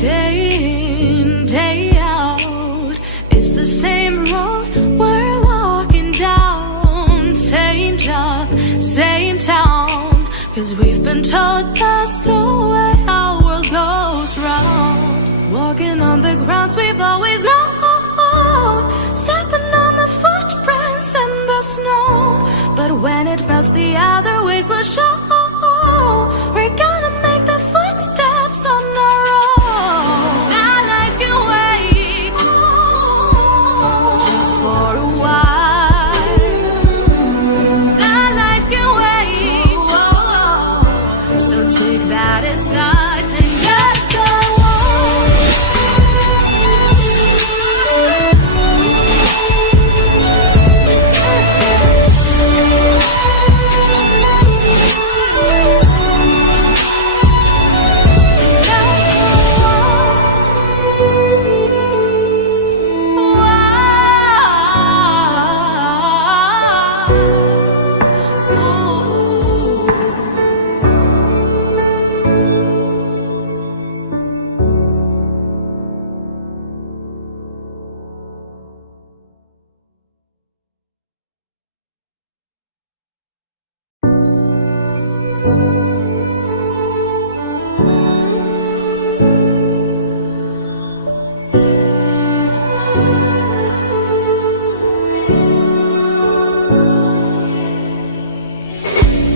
Day in, day out, it's the same road we're walking down. Same job, same town, 'cause we've been told that's the way our world goes round. Walking on the grounds we've always known, stepping on the footprints in the snow. But when it melts, the other ways will show. We're gonna make the footsteps on our own. That life can wait, just for a while. That life can wait, so take that aside and just go on.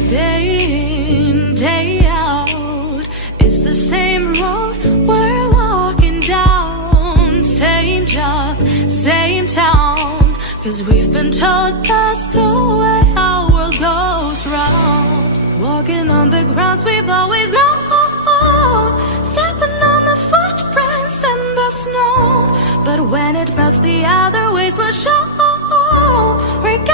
Day in, day out, it's the same road we're walking down. Same job, same town, 'cause we've been told that's the way our world goes round. Walking on the grounds we've always known, stepping on the footprints in the snow. But when it melts, the other ways will show. We're